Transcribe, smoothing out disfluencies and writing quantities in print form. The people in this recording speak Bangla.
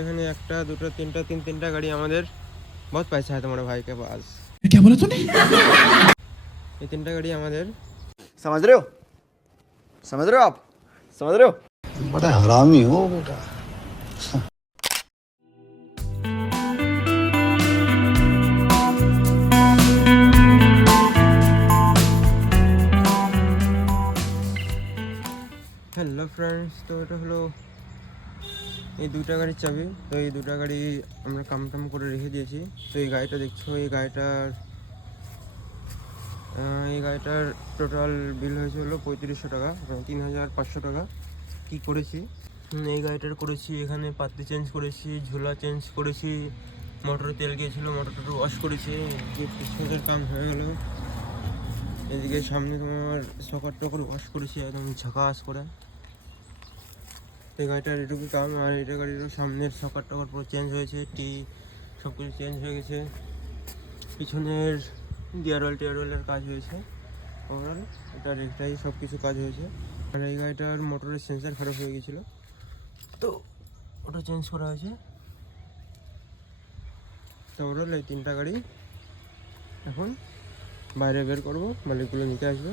এখানে একটা দুটো তিনটা তিনটা গাড়ি আমাদের बहुत पैसा है तुम्हारे भाई के पास। क्या बोला तूने? ये तीनटा गाड़ी আমাদের। समझ रहे हो? समझ रहे हो आप? समझ रहे हो? बड़ा हरामी हो बेटा। হ্যালো ফ্রেন্ডস, তো এটা হলো এই দুটা গাড়ির চাবি। তো এই দুটা গাড়ি আমরা কাম করে রেখে দিয়েছি। তো এই গাড়িটা দেখছো, এই গাড়িটার টোটাল বিল হয়েছে হলো 3500 টাকা, 3500 টাকা। কী করেছি, এই গাড়িটার করেছি এখানে পাত্তি চেঞ্জ করেছি, ঝোলা চেঞ্জ করেছি, মোটরে তেল গিয়েছিলো, মোটরটা ওয়াশ করেছি, যে পিছনের কাম হয়ে গেলো। এদিকে সামনে তোমার সকার টকার ওয়াশ করেছি একদম ঝাকাস করে। এই গাড়িটার এটুকু কাম। আর এটা গাড়িরও সামনের সকার টকার পুরো চেঞ্জ হয়েছে, সব কিছু চেঞ্জ হয়ে গেছে। পিছনের গিয়ার অয়েলের কাজ হয়েছে। ওভারঅল এটাই সব কিছু কাজ হয়েছে। আর এই গাড়িটার মোটরের সেন্সার খারাপ হয়ে গেছিলো, তো ওটা চেঞ্জ করা হয়েছে। তো ওভারঅল এই তিনটা গাড়ি এখন বাইরে বের করবো, মালিকগুলো নিতে আসবে।